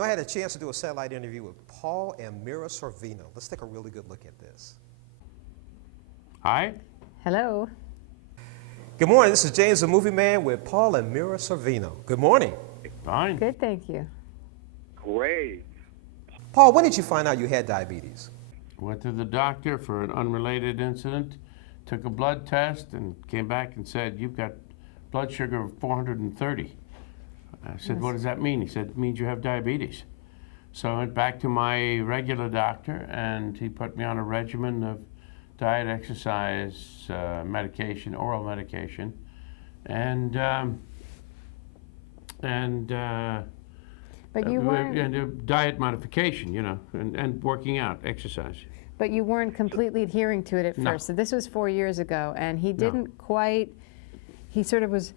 I had a chance to do a satellite interview with Paul and Mira Sorvino. Let's take a really good look at this. Hi. Hello. Good morning. This is James the Movie Man with Paul and Mira Sorvino. Good morning. Fine. Good, thank you. Great. Paul, when did you find out you had diabetes? Went to the doctor for an unrelated incident, took a blood test, and came back and said, "You've got blood sugar of 430. I said, "What does that mean?" He said, "It means you have diabetes." So I went back to my regular doctor, and he put me on a regimen of diet, exercise, medication, oral medication, and But you weren't. and diet modification, you know, and working out, exercise. But you weren't completely adhering to it at No. first. So this was 4 years ago, and he didn't quite. He sort of was.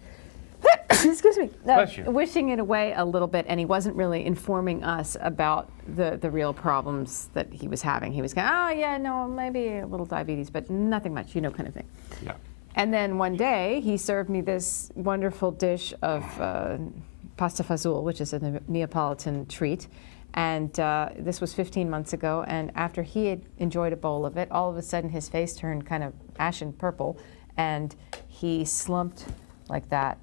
Excuse me. Bless you. Wishing it away a little bit, and he wasn't really informing us about the real problems that he was having. He was going, "Oh yeah, no, maybe a little diabetes, but nothing much, you know, kind of thing." Yeah. And then one day he served me this wonderful dish of pasta fazool, which is a Neapolitan treat. And this was 15 months ago. And after he had enjoyed a bowl of it, all of a sudden his face turned kind of ashen purple, and he slumped like that.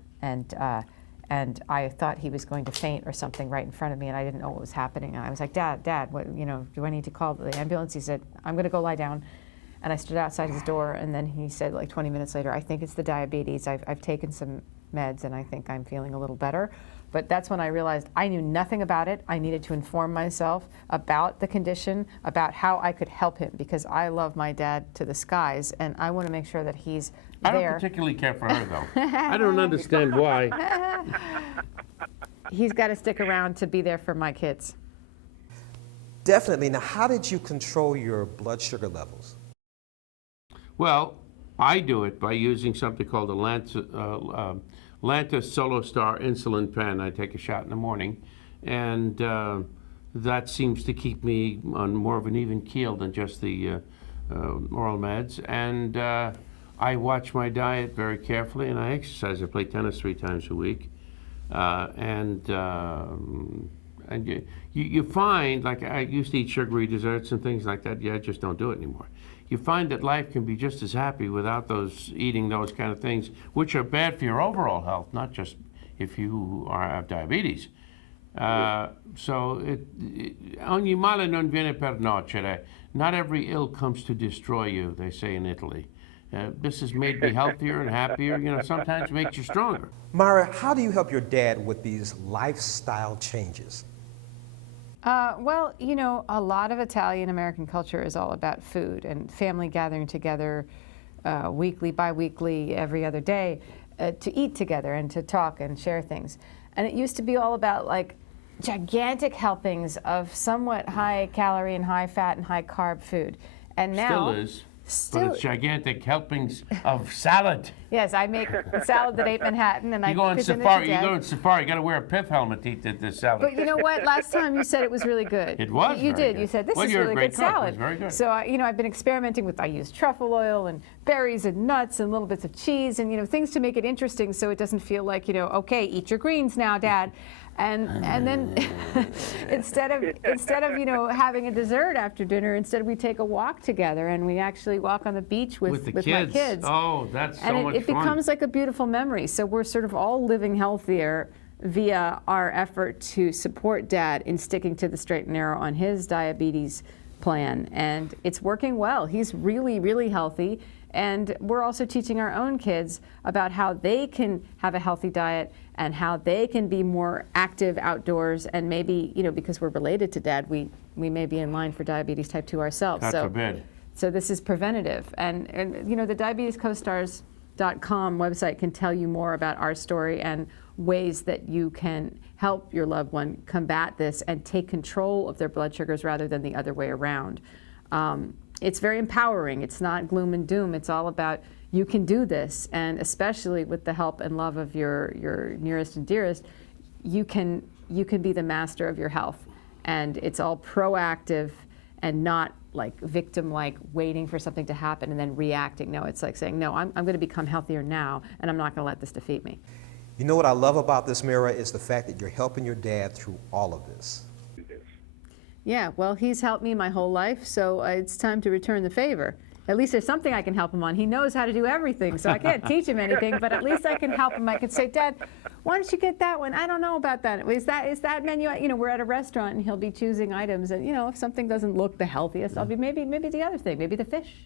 And I thought he was going to faint or something right in front of me, and I didn't know what was happening. And I was like, Dad, what, you know, do I need to call the ambulance? He said, "I'm going to go lie down." And I stood outside his door, and then he said, like 20 minutes later, "I think it's the diabetes. I've taken some meds, and I think I'm feeling a little better." But that's when I realized I knew nothing about it. I needed to inform myself about the condition, about how I could help him, because I love my dad to the skies, and I want to make sure that he's I there. don't particularly care for her, though. I don't understand why. He's got to stick around to be there for my kids. Definitely. Now, how did you control your blood sugar levels? Well, I do it by using something called a Lanta Solo Star insulin pen. I take a shot in the morning, and that seems to keep me on more of an even keel than just the oral meds. And I watch my diet very carefully, and I exercise. I play tennis 3 times a week. And you find, like I used to eat sugary desserts and things like that. Yeah, I just don't do it anymore. You find that life can be just as happy without eating those kind of things, which are bad for your overall health, not just if you have diabetes. So, ogni male non viene per nocere. Not every ill comes to destroy you, they say in Italy. This has made me healthier and happier. You know, sometimes makes you stronger. Myra, how do you help your dad with these lifestyle changes? Well, you know, a lot of Italian-American culture is all about food and family gathering together weekly, bi-weekly, every other day to eat together and to talk and share things. And it used to be all about like gigantic helpings of somewhat high calorie and high fat and high carb food. And now Still is. But it's gigantic helpings of salad. Yes, I make salad that ain't Manhattan, and You I go on present it to safari. You Dad. go on safari. You got to wear a pith helmet to eat this salad. But you know what? Last time you said it was really good. It was You very did. good. You said this Well, is you're a really great good cook. It salad. was very good. So you know, I've been experimenting with. I use truffle oil and berries and nuts and little bits of cheese and things to make it interesting, so it doesn't feel like okay, eat your greens now, Dad. And then instead of having a dessert after dinner, instead we take a walk together and we actually walk on the beach with the my kids. Oh, that's so much it fun. becomes like a beautiful memory. So we're sort of all living healthier via our effort to support Dad in sticking to the straight and narrow on his diabetes plan, and it's working well. He's really, really healthy. And we're also teaching our own kids about how they can have a healthy diet and how they can be more active outdoors, and maybe, because we're related to Dad, we may be in line for diabetes type 2 ourselves. God forbid. So this is preventative. And the diabetescostars.com website can tell you more about our story and ways that you can help your loved one combat this and take control of their blood sugars rather than the other way around. It's very empowering. It's not gloom and doom. It's all about you can do this, and especially with the help and love of your nearest and dearest, you can be the master of your health. And it's all proactive and not like victim-like, waiting for something to happen and then reacting. No, it's like saying, no, I'm going to become healthier now, and I'm not going to let this defeat me. You know what I love about this, Mira, is the fact that you're helping your dad through all of this. Yeah, well, he's helped me my whole life, so it's time to return the favor. At least there's something I can help him on. He knows how to do everything, so I can't teach him anything, but at least I can help him. I can say, Dad, why don't you get that one? I don't know about that. Is that menu? You know, we're at a restaurant and he'll be choosing items, and you know, if something doesn't look the healthiest, I'll be maybe the other thing, maybe the fish.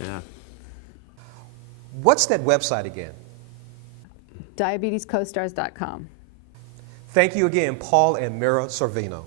Yeah. What's that website again? DiabetesCostars.com. Thank you again, Paul and Mira Sorvino.